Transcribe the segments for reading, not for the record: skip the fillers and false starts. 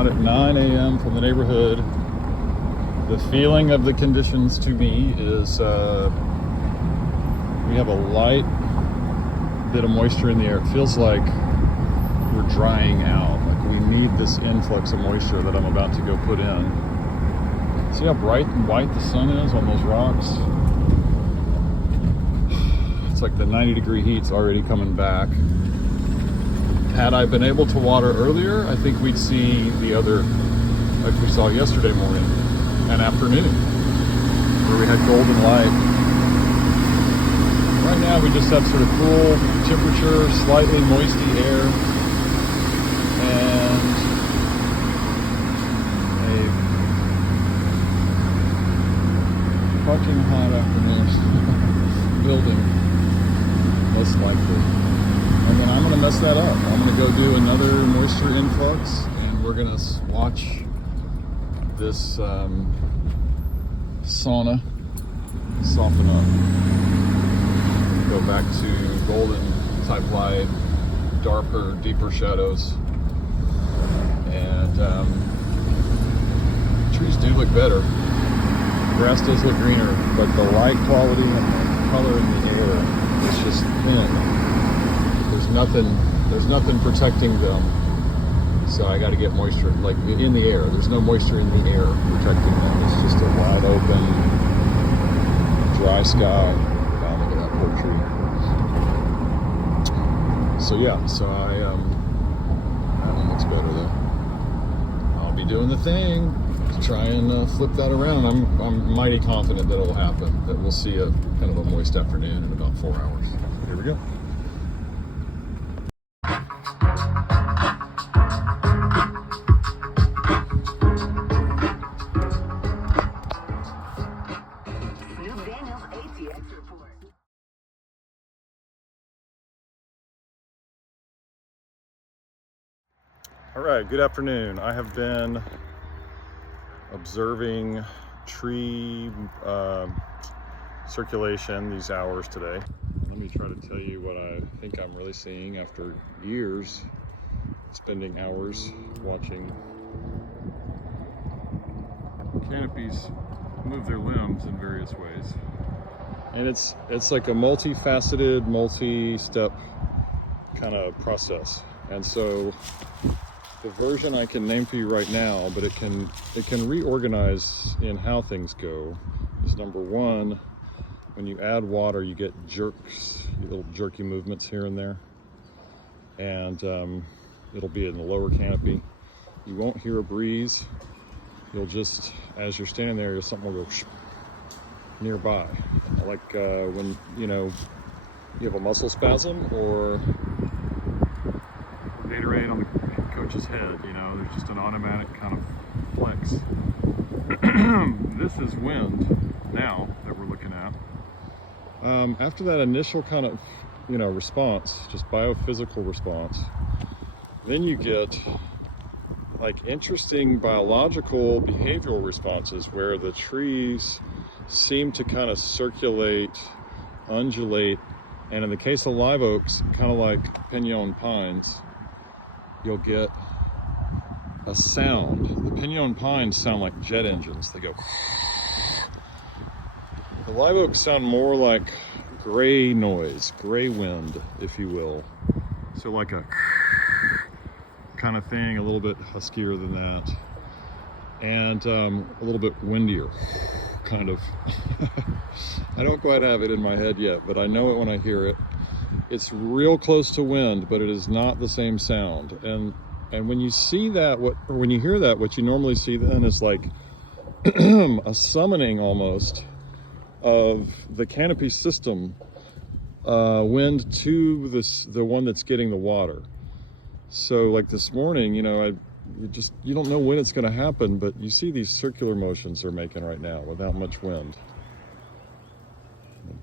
out at 9 a.m. from the neighborhood. The feeling of the conditions to be is we have a light bit of moisture in the air. It feels like we're drying out. Like we need this influx of moisture that I'm about to go put in. See how bright and white the sun is on those rocks? It's like the 90-degree heat's already coming back. Had I been able to water earlier, I think we'd see the other, like we saw yesterday morning and afternoon, where we had golden light. Right now we just have sort of cool temperature, slightly moisty air, and a fucking hot afternoon building, most likely. And then I'm gonna mess that up. I'm gonna go do another moisture influx, and we're gonna watch this sauna soften up. Go back to golden type light, darker, deeper shadows. And trees do look better. Grass does look greener, but the light quality and the color in the air is just thin. There's nothing protecting them. So I got to get moisture, like in the air. There's no moisture in the air protecting them. It's just a wide open, dry sky. Wow, look at that poor tree. So yeah, that one looks better though. I'll be doing the thing to try and flip that around. I'm mighty confident that it'll happen. That we'll see a kind of a moist afternoon in about 4 hours. Here we go. All right, good afternoon. I have been observing tree circulation these hours today. Let me try to tell you what I think I'm really seeing after years spending hours watching canopies move their limbs in various ways. And it's like a multifaceted, multi-step kind of process. And so the version I can name for you right now, but it can reorganize in how things go, is number one, when you add water, you get jerks, little jerky movements here and there. And it'll be in the lower canopy. You won't hear a breeze. You'll just, as you're standing there, something will go nearby. Like when, you have a muscle spasm or Gatorade on the coach's head, there's just an automatic kind of flex. This is wind now that we're looking at. After that initial kind of, response, just biophysical response, then you get like interesting biological behavioral responses where the trees seem to kind of circulate, undulate, and in the case of live oaks, kind of like pinon pines, you'll get a sound. The pinon pines sound like jet engines. They go. The live oaks sound more like gray noise, gray wind, if you will. So like a kind of thing, a little bit huskier than that. And a little bit windier, kind of. I don't quite have it in my head yet, but I know it when I hear it. It's real close to wind, but it is not the same sound. And when you see that, when you hear that, what you normally see then is like a summoning almost of the canopy system, wind to the one that's getting the water. So like this morning, you don't know when it's going to happen, but you see these circular motions they're making right now without much wind.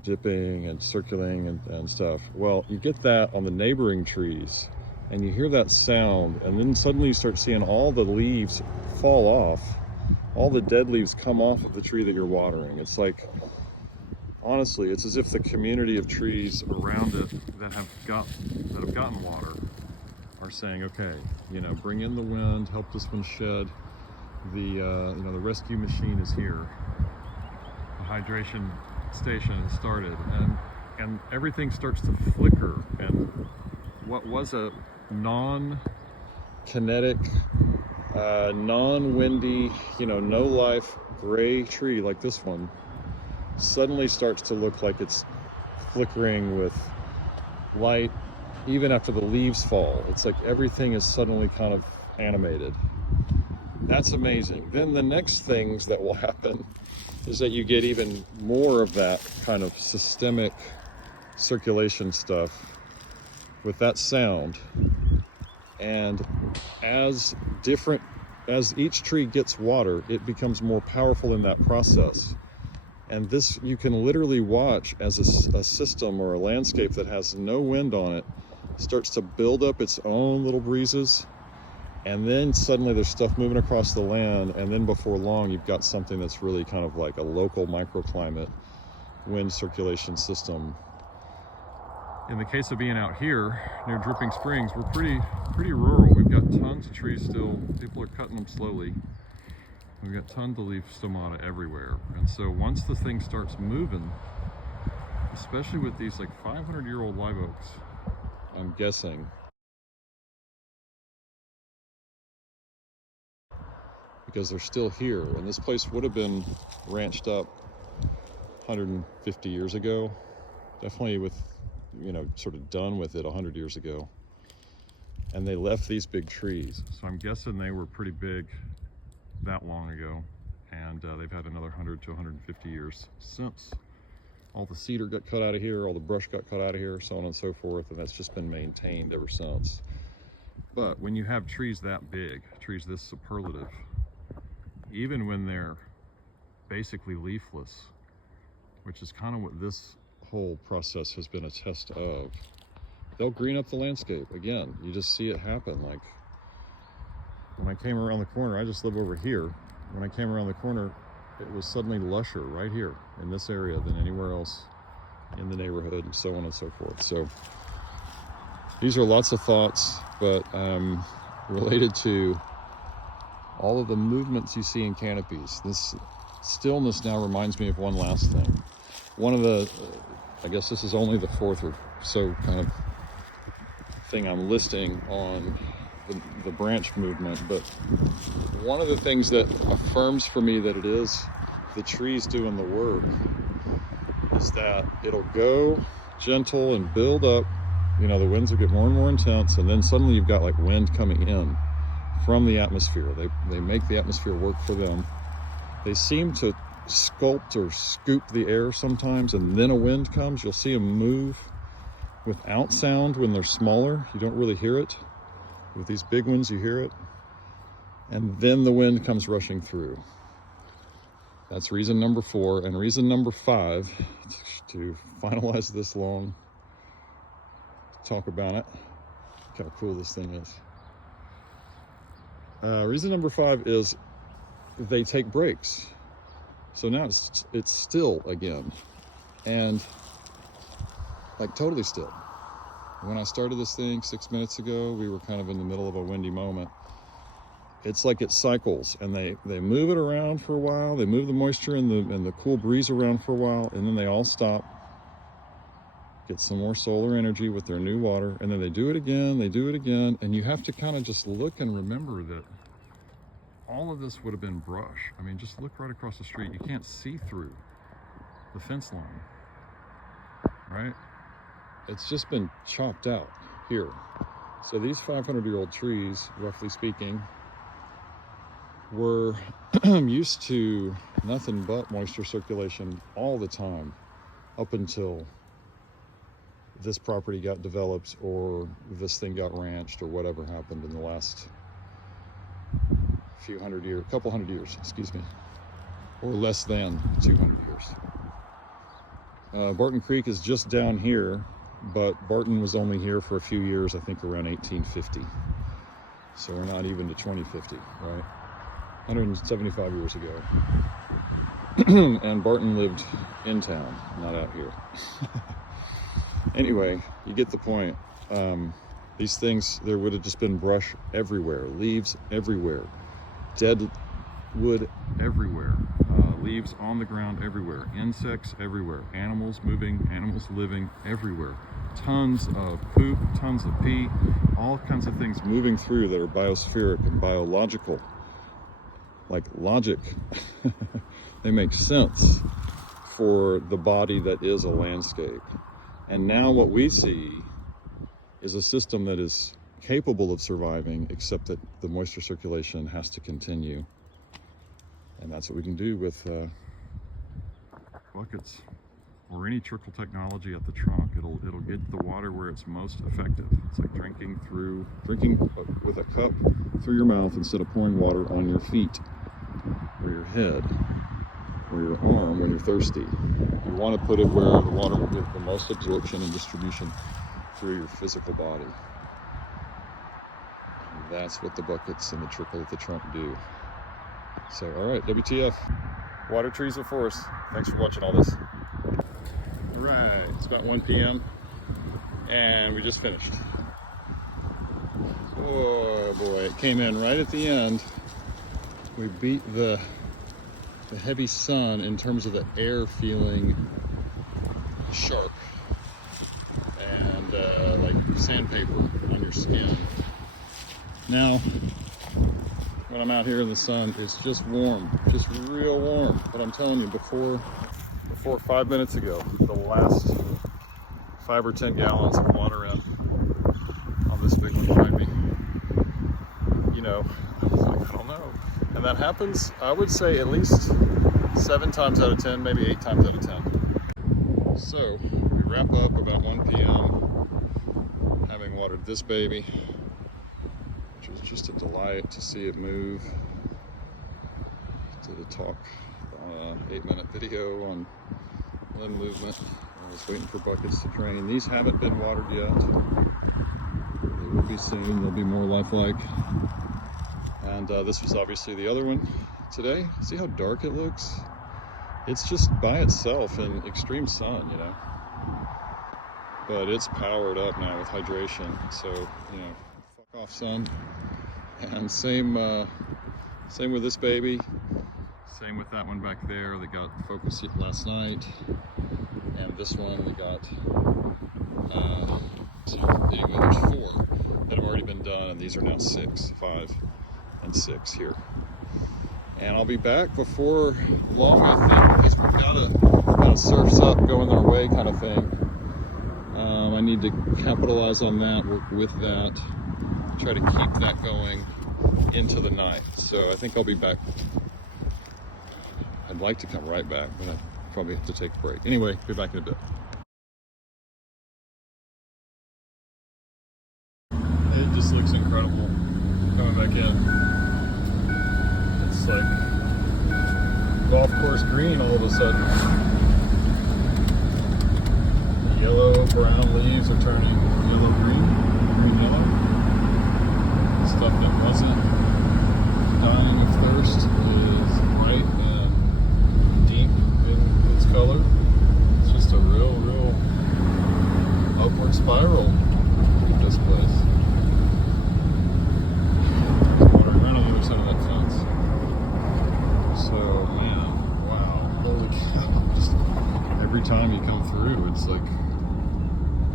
Dipping and circling and stuff. Well, you get that on the neighboring trees and you hear that sound, and then suddenly you start seeing all the leaves fall off, all the dead leaves come off of the tree that you're watering. It's like, honestly, it's as if the community of trees around it that have gotten water are saying, okay, you know, bring in the wind, help this one shed. The you know, the rescue machine is here. The hydration station has started, and everything starts to flicker. And what was a non-kinetic, non-windy, you know, no life gray tree like this one suddenly starts to look like it's flickering with light even after the leaves fall. It's like everything is suddenly kind of animated. That's amazing. Then the next things that will happen is that you get even more of that kind of systemic circulation stuff with that sound. And as each tree gets water, it becomes more powerful in that process. And this, you can literally watch as a system or a landscape that has no wind on it starts to build up its own little breezes. And then suddenly there's stuff moving across the land. And then before long, you've got something that's really kind of like a local microclimate wind circulation system. In the case of being out here near Dripping Springs, we're pretty rural. We've got tons of trees still. People are cutting them slowly. We've got tons of leaf stomata everywhere. And so once the thing starts moving, especially with these like 500-year-old live oaks, I'm guessing, because they're still here, and this place would have been ranched up 150 years ago, definitely with, you know, sort of done with it 100 years ago. And they left these big trees. So I'm guessing they were pretty big that long ago. And they've had another 100 to 150 years since. All the cedar got cut out of here, all the brush got cut out of here, so on and so forth. And that's just been maintained ever since. But when you have trees that big, trees this superlative, even when they're basically leafless, which is kind of what this whole process has been a test of, they'll green up the landscape. Again, you just see it happen. Like when I came around the corner, I just live over here. When I came around the corner, it was suddenly lusher right here in this area than anywhere else in the neighborhood, and so on and so forth. So these are lots of thoughts, but related to all of the movements you see in canopies. This stillness now reminds me of one last thing. One of the, I guess this is only the fourth or so kind of thing I'm listing on the branch movement, but one of the things that affirms for me that it is the trees doing the work is that it'll go gentle and build up. You know, the winds will get more and more intense, and then suddenly you've got like wind coming in from the atmosphere. They make the atmosphere work for them. They seem to sculpt or scoop the air sometimes, and then a wind comes. You'll see them move without sound when they're smaller. You don't really hear it. With these big ones, you hear it. And then the wind comes rushing through. That's reason number 4. And reason number 5, to finalize this long talk about it. Look how cool this thing is. Reason number 5 is they take breaks. So now it's still again, and like totally still. When I started this thing 6 minutes ago, we were kind of in the middle of a windy moment. It's like it cycles, and they move it around for a while. They move the moisture and the cool breeze around for a while, and then they all stop, get some more solar energy with their new water, and then they do it again, and you have to kind of just look and remember that all of this would have been brush. I mean, just look right across the street. You can't see through the fence line, right? It's just been chopped out here. So these 500-year-old trees, roughly speaking, were used to nothing but moisture circulation all the time up until this property got developed or this thing got ranched or whatever happened in the last couple hundred years, excuse me, or less than 200 years. Barton Creek is just down here, but Barton was only here for a few years, I think around 1850. So we're not even to 2050, right? 175 years ago. And Barton lived in town, not out here. Anyway, you get the point. These things, there would have just been brush everywhere, leaves everywhere, dead wood everywhere, leaves on the ground everywhere, insects everywhere, animals moving, animals living everywhere. Tons of poop, tons of pee, all kinds of things moving through that are biospheric and biological, like logic. They make sense for the body that is a landscape. And now what we see is a system that is capable of surviving, except that the moisture circulation has to continue. And that's what we can do with buckets or any trickle technology at the trunk. It'll get the water where it's most effective. It's like drinking with a cup through your mouth instead of pouring water on your feet or your head or your arm when you're thirsty. You want to put it where the water will get the most absorption and distribution through your physical body. And that's what the buckets and the trickle at the trunk do. So, all right, WTF. Water, trees, and forests. Thanks for watching all this. All right, it's about 1 p.m. and we just finished. Oh boy, it came in right at the end. We beat the heavy sun in terms of the air feeling sharp and like sandpaper on your skin. Now, when I'm out here in the sun, it's just warm, just real warm. But I'm telling you, before 5 minutes ago, the last 5 or 10 gallons of water in on this big one behind me, you know, I was like, I don't know. And that happens, I would say, at least 7 times out of 10, maybe 8 times out of 10. So we wrap up about 1 p.m. having watered this baby, which was just a delight to see it move. Did a talk, 8-minute video on limb movement. I was waiting for buckets to drain. These haven't been watered yet. They will be soon. They'll be more lifelike. And this was obviously the other one today. See how dark it looks? It's just by itself in extreme sun, you know. But it's powered up now with hydration. So, you know, fuck off, sun. And same with this baby. Same with that one back there that got focused last night. And this one we got, anyway, there's 4 that have already been done, and these are now 6, 5, and 6 here. And I'll be back before long, I think, because we've got a surf's up, going our way kind of thing. I need to capitalize on that, work with that, try to keep that going into the night. So I think I'll be back. I'd like to come right back, but I probably have to take a break. Anyway, be back in a bit. It just looks incredible coming back in. It's like golf course green all of a sudden. The yellow, brown leaves are turning yellow, green, green, yellow. Stuff that wasn't dying of thirst is bright and deep in its color. It's just a real upward spiral in this place. There's water right on the other side of that fence. So, man, wow, holy cow. Just every time you come through, it's like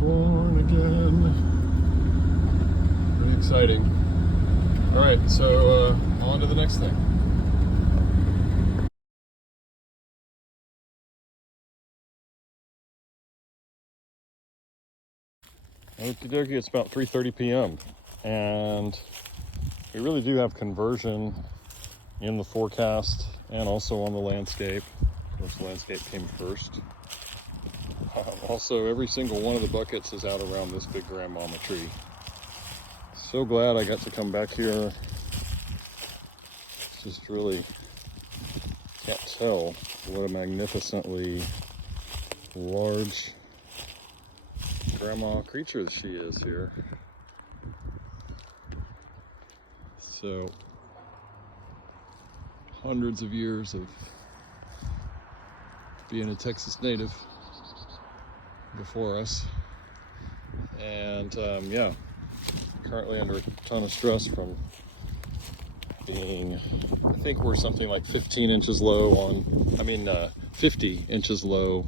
born again. Pretty exciting. All right, so on to the next thing. Okie dokie, it's about 3:30 p.m. and we really do have conversion in the forecast and also on the landscape. Of course, the landscape came first. Also, every single one of the buckets is out around this big grandmama tree. So glad I got to come back here. It's just really can't tell what a magnificently large grandma creature she is here. So hundreds of years of being a Texas native before us, and yeah, currently under a ton of stress from being, I think we're something like 15 inches low on, 50 inches low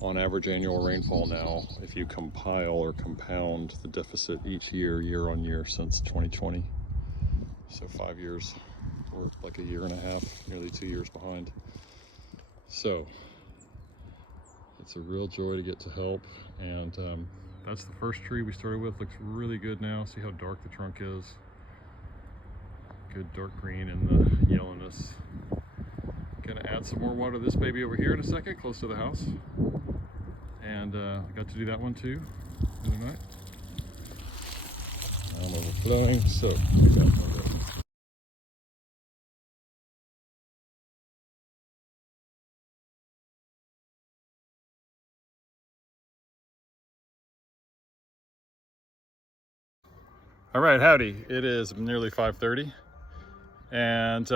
on average annual rainfall now, if you compile or compound the deficit each year, year on year since 2020. So 5 years, or like a year and a half, nearly 2 years behind. So it's a real joy to get to help. And that's the first tree we started with. Looks really good now. See how dark the trunk is. Good dark green in the yellowness. Gonna add some more water to this baby over here in a second, close to the house. And I got to do that one too the other night. I'm overflowing, so we got one there. All right, howdy. It is nearly 5:30 and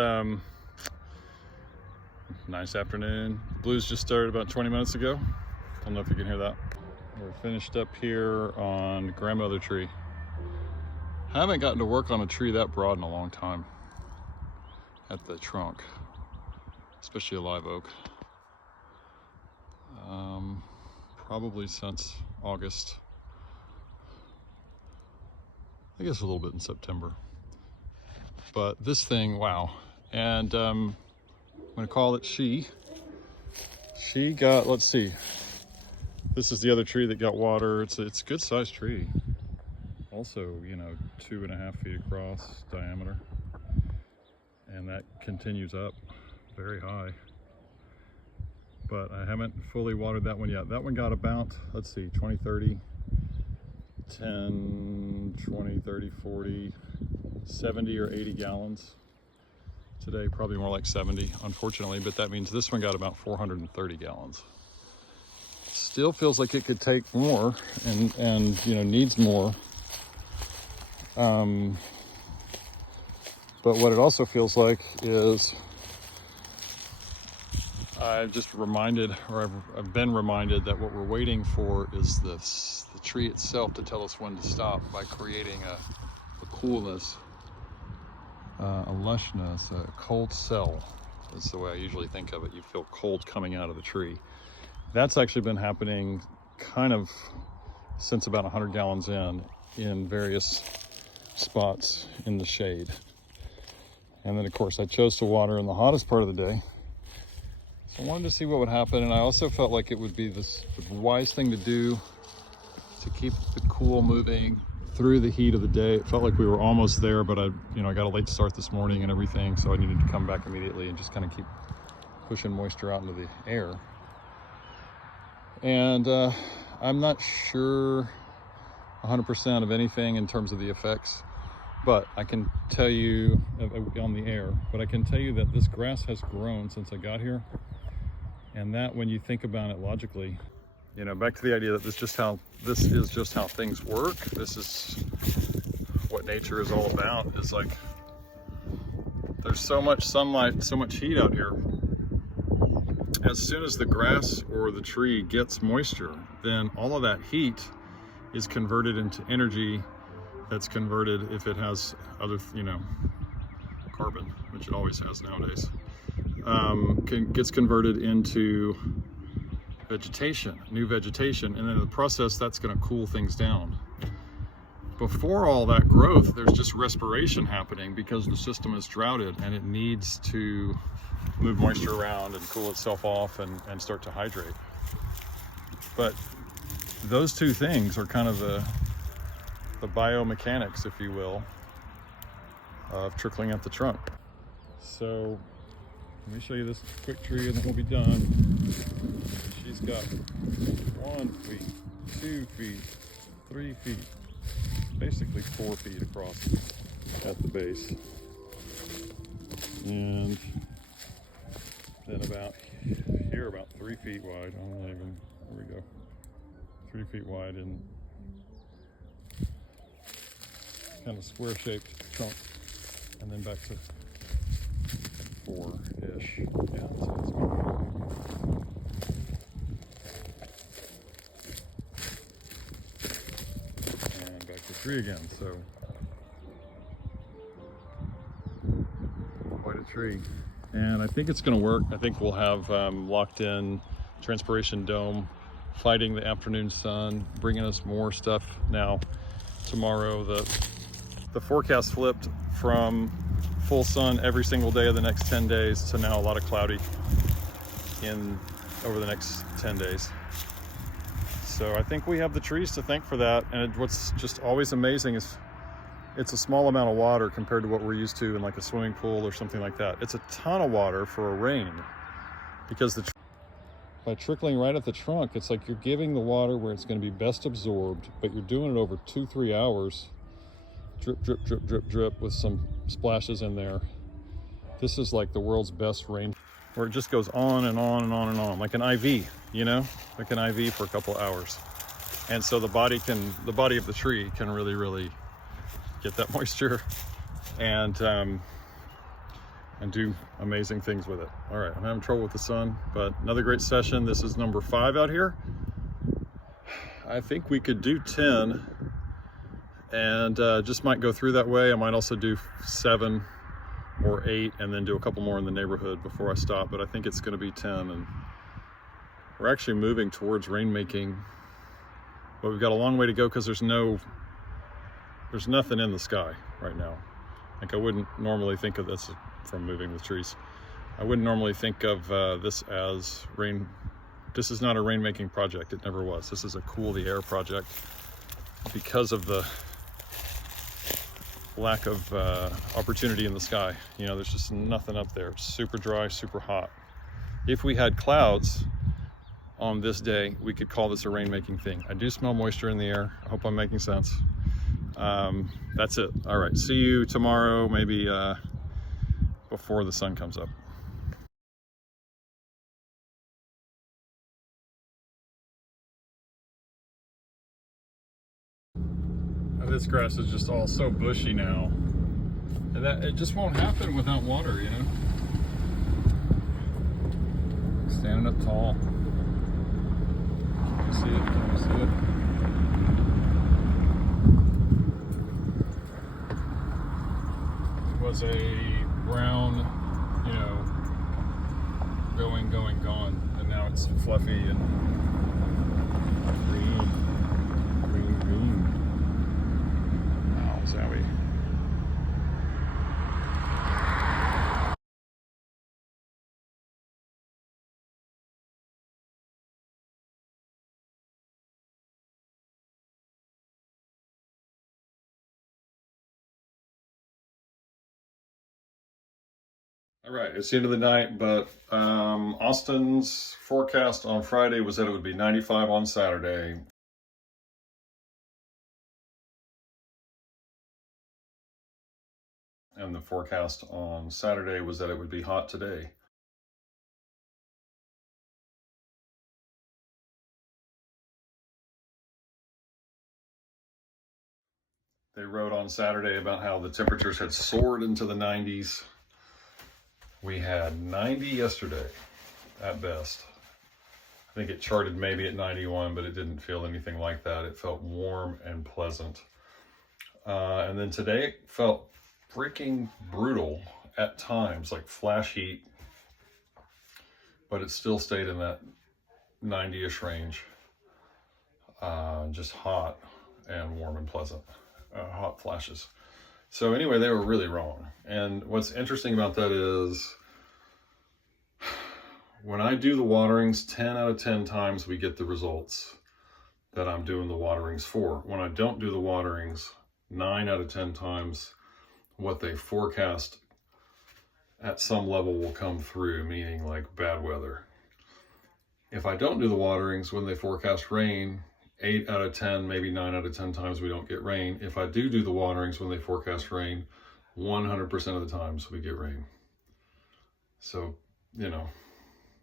nice afternoon. Blues just started about 20 minutes ago. I don't know if you can hear that. We're finished up here on grandmother tree. I haven't gotten to work on a tree that broad in a long time at the trunk, especially a live oak. Probably since August. I guess a little bit in September. But this thing, wow. And I'm gonna call it she. She got, let's see. This is the other tree that got water. It's a good sized tree. Also, 2.5 feet across diameter. And that continues up very high. But I haven't fully watered that one yet. That one got about, let's see, 20, 30, 10, 20, 30, 40, 70 or 80 gallons today. Probably more like 70, unfortunately, but that means this one got about 430 gallons. Still feels like it could take more and needs more. But what it also feels like is I've just reminded, or I've been reminded that what we're waiting for is the tree itself to tell us when to stop by creating a coolness, a lushness, a cold cell. That's the way I usually think of it. You feel cold coming out of the tree. That's actually been happening kind of since about 100 gallons in various spots in the shade. And then of course I chose to water in the hottest part of the day. So I wanted to see what would happen, and I also felt like it would be the wise thing to do to keep the cool moving through the heat of the day. It felt like we were almost there, but I got a late start this morning and everything, so I needed to come back immediately and just kind of keep pushing moisture out into the air. And I'm not sure 100% of anything in terms of the effects, but I can tell you on the air, but I can tell you that this grass has grown since I got here. And that, when you think about it logically, back to the idea that this is just how things work. This is what nature is all about. It's like there's so much sunlight, so much heat out here. As soon as the grass or the tree gets moisture, then all of that heat is converted into energy that's converted, if it has other, carbon, which it always has nowadays, gets converted into vegetation, new vegetation, and then in the process that's going to cool things down. Before all that growth, there's just respiration happening because the system is droughted and it needs to move moisture around and cool itself off and start to hydrate. But those two things are kind of the biomechanics, if you will, of trickling up the trunk. So let me show you this quick tree and then we'll be done. She's got 1 feet, 2 feet, 3 feet, basically 4 feet across at the base. And then about here, about 3 feet wide. I'm not even, here we go. 3 feet wide and kind of square shaped trunk. And then back to 4-ish. Yeah, that's good. And back to tree again, so quite a tree. And I think it's going to work. I think we'll have locked in transpiration dome fighting the afternoon sun, bringing us more stuff. Now tomorrow the forecast flipped from full sun every single day of the next 10 days to now a lot of cloudy over the next 10 days. So I think we have the trees to thank for that. And what's just always amazing is it's a small amount of water compared to what we're used to in like a swimming pool or something like that. It's a ton of water for a rain, because by trickling right at the trunk, it's like you're giving the water where it's going to be best absorbed, but you're doing it over 2-3 hours. Drip, drip, drip, drip, drip, with some splashes in there. This is like the world's best rain, where it just goes on and on and on and on, like an IV, you know, like an IV for a couple hours. And so the body of the tree can really get that moisture and do amazing things with it. All right, I'm having trouble with the sun, but another great session. This is number 5 out here. I think we could do 10 and just might go through that way. I might also do 7 or 8 and then do a couple more in the neighborhood before I stop, but I think it's going to be 10. And we're actually moving towards rainmaking, but we've got a long way to go because there's nothing in the sky right now. Like, I wouldn't normally think of this from moving with trees. I wouldn't normally think of this as rain. This is not a rainmaking project. It never was. This is a cool the air project because of the lack of opportunity in the sky. You know, there's just nothing up there. It's super dry, super hot. If we had clouds on this day, we could call this a rainmaking thing. I do smell moisture in the air. I hope I'm making sense. That's it. All right, see you tomorrow, maybe before the sun comes up. This grass is just all so bushy now, and that it just won't happen without water, you know. Standing up tall. Can you see it? Can you see it? It was a brown, you know, going, gone, and now it's fluffy and green. Wow, Zowie. All right, it's the end of the night, but Austin's forecast on Friday was that it would be 95 on Saturday. And the forecast on Saturday was that it would be hot today. They wrote on Saturday about how the temperatures had soared into the 90s. We had 90 yesterday at best. I think it charted maybe at 91, but it didn't feel anything like that. It felt warm and pleasant. And then today it felt freaking brutal at times, like flash heat, but it still stayed in that 90-ish range. Just hot and warm and pleasant. Hot flashes. So anyway, they were really wrong. And what's interesting about that is when I do the waterings, 10 out of 10 times we get the results that I'm doing the waterings for. When I don't do the waterings, 9 out of 10 times what they forecast at some level will come through, meaning like bad weather. If I don't do the waterings when they forecast rain, 8 out of 10, maybe 9 out of 10 times we don't get rain. If I do the waterings when they forecast rain, 100% of the times we get rain. So, you know,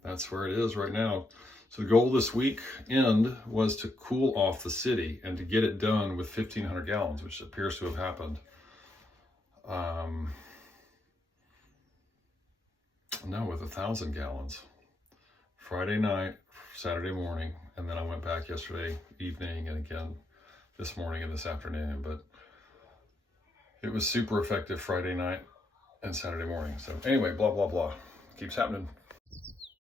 that's where it is right now. So the goal this weekend was to cool off the city and to get it done with 1,500 gallons, which appears to have happened. No, with 1,000 gallons. Friday night, Saturday morning, and then I went back yesterday evening and again this morning and this afternoon. But It was super effective Friday night and Saturday morning. So anyway, blah, blah, blah. Keeps happening.